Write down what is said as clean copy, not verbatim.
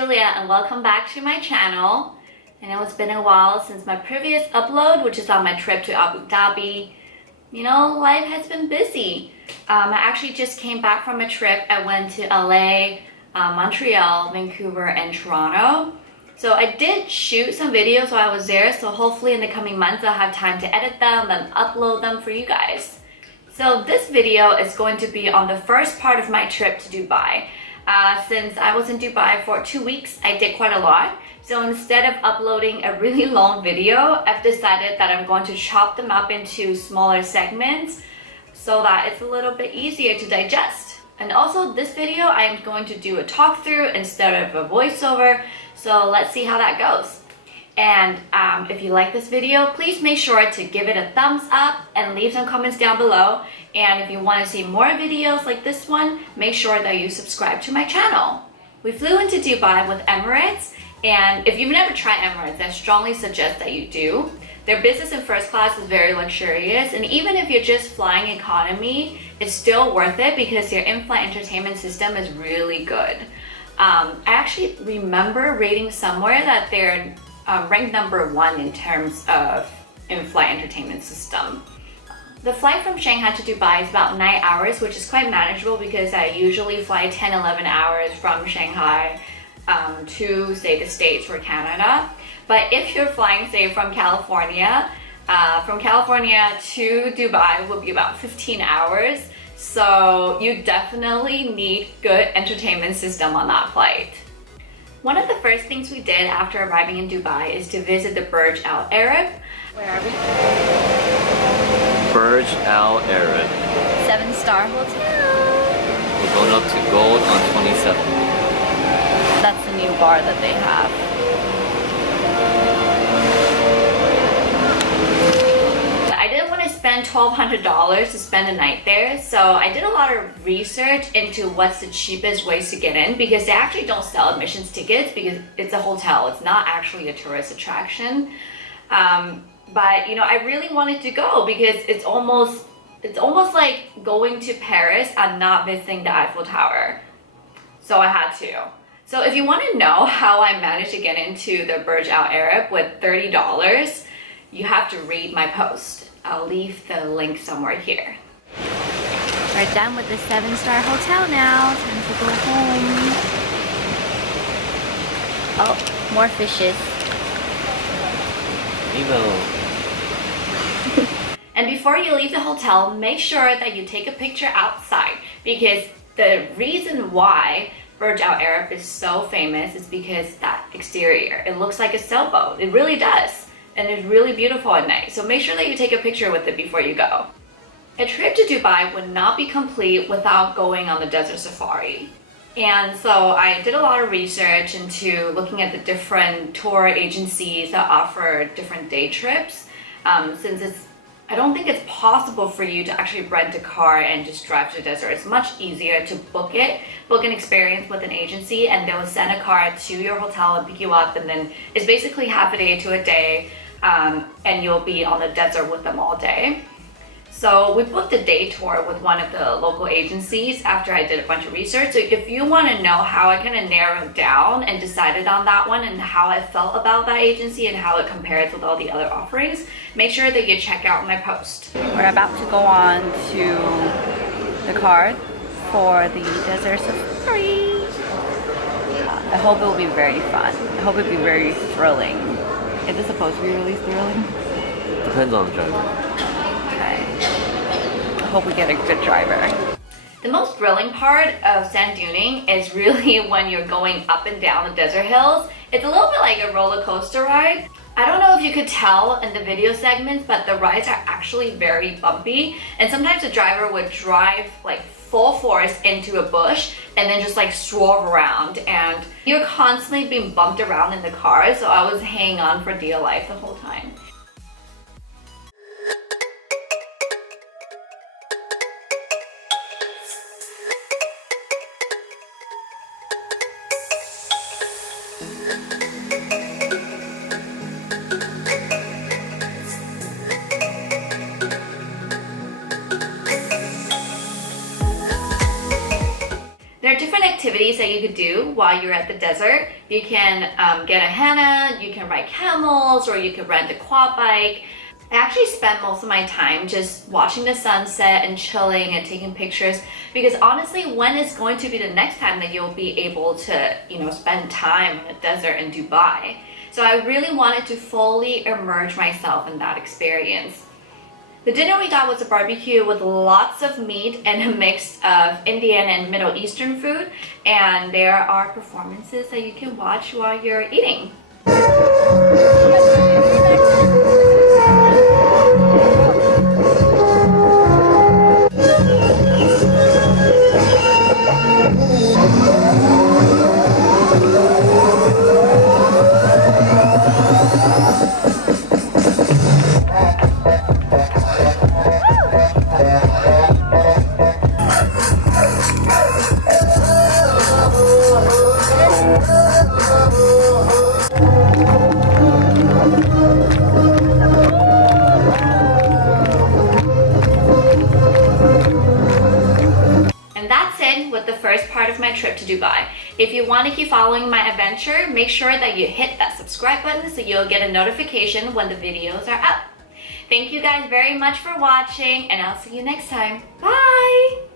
Julia and welcome back to my channel. I know it's been a while since my previous upload, which is on my trip to Abu Dhabi. You know, life has been busy. I actually just came back from a trip. I went to LA, Montreal, Vancouver, and Toronto. So I did shoot some videos while I was there, so hopefully in the coming months I'll have time to edit them and upload them for you guys. So this video is going to be on the first part of my trip to Dubai. Since I was in Dubai for 2 weeks, I did quite a lot. So instead of uploading a really long video, I've decided that I'm going to chop them up into smaller segments so that it's a little bit easier to digest. And also this video, I am going to do a talk through instead of a voiceover. So let's see how that goes. And if you like this video, please make sure to give it a thumbs up and leave some comments down below. And if you want to see more videos like this one, make sure that you subscribe to my channel. We flew into Dubai with Emirates, and if you've never tried Emirates, I strongly suggest that you do. Their business and first class is very luxurious, and even if you're just flying economy, it's still worth it because their in-flight entertainment system is really good. I actually remember reading somewhere that they're ranked #1 in terms of in-flight entertainment system. The flight from Shanghai to Dubai is about 9 hours, which is quite manageable because I usually fly 10-11 hours from Shanghai to, say, the States or Canada. But if you're flying, say, from California to Dubai will be about 15 hours. So you definitely need good entertainment system on that flight. One of the first things we did after arriving in Dubai is to visit the Burj Al Arab. Where are we? Burj Al Arab. 7-star hotel. We're going up to Gold on 27th. That's the new bar that they have. I didn't want to spend $1,200 to spend a night there, so I did a lot of research into what's the cheapest ways to get in because they actually don't sell admissions tickets because it's a hotel. It's not actually a tourist attraction. But you know, I really wanted to go because it's almost like going to Paris and not visiting the Eiffel Tower. So I had to. So if you want to know how I managed to get into the Burj Al Arab with $30, you have to read my post. I'll leave the link somewhere here. We're done with the 7-star hotel now. Time to go home. Oh, more fishes. And before you leave the hotel, make sure that you take a picture outside because the reason why Burj Al Arab is so famous is because that exterior. It looks like a sailboat. It really does. And it's really beautiful at night. So make sure that you take a picture with it before you go. A trip to Dubai would not be complete without going on the desert safari. And so I did a lot of research into looking at the different tour agencies that offer different day trips. Since I don't think it's possible for you to actually rent a car and just drive to the desert. It's much easier to book an experience with an agency, and they will send a car to your hotel and pick you up, and then it's basically half a day to a day, and you'll be on the desert with them all day. So we booked a day tour with one of the local agencies after I did a bunch of research. So if you want to know how I kind of narrowed down and decided on that one and how I felt about that agency and how it compares with all the other offerings, make sure that you check out my post. We're about to go on to the car for the desert safari. I hope it will be very fun. I hope it will be very thrilling. Is it supposed to be really thrilling? Depends on the driver. I hope we get a good driver. The most thrilling part of sand duning is really when you're going up and down the desert hills. It's a little bit like a roller coaster ride. I don't know if you could tell in the video segments, but the rides are actually very bumpy. And sometimes the driver would drive like full force into a bush and then just like swerve around. And you're constantly being bumped around in the car, so I was hanging on for dear life the whole time. There are different activities that you could do while you're at the desert. You can get a henna, you can ride camels, or you can rent a quad bike. I actually spent most of my time just watching the sunset and chilling and taking pictures, because honestly, when is going to be the next time that you'll be able to, spend time in the desert in Dubai? So I really wanted to fully immerse myself in that experience. The dinner we got was a barbecue with lots of meat and a mix of Indian and Middle Eastern food, and there are performances that you can watch while you're eating. With the first part of my trip to Dubai. If you want to keep following my adventure, make sure that you hit that subscribe button so you'll get a notification when the videos are up. Thank you guys very much for watching, and I'll see you next time. Bye!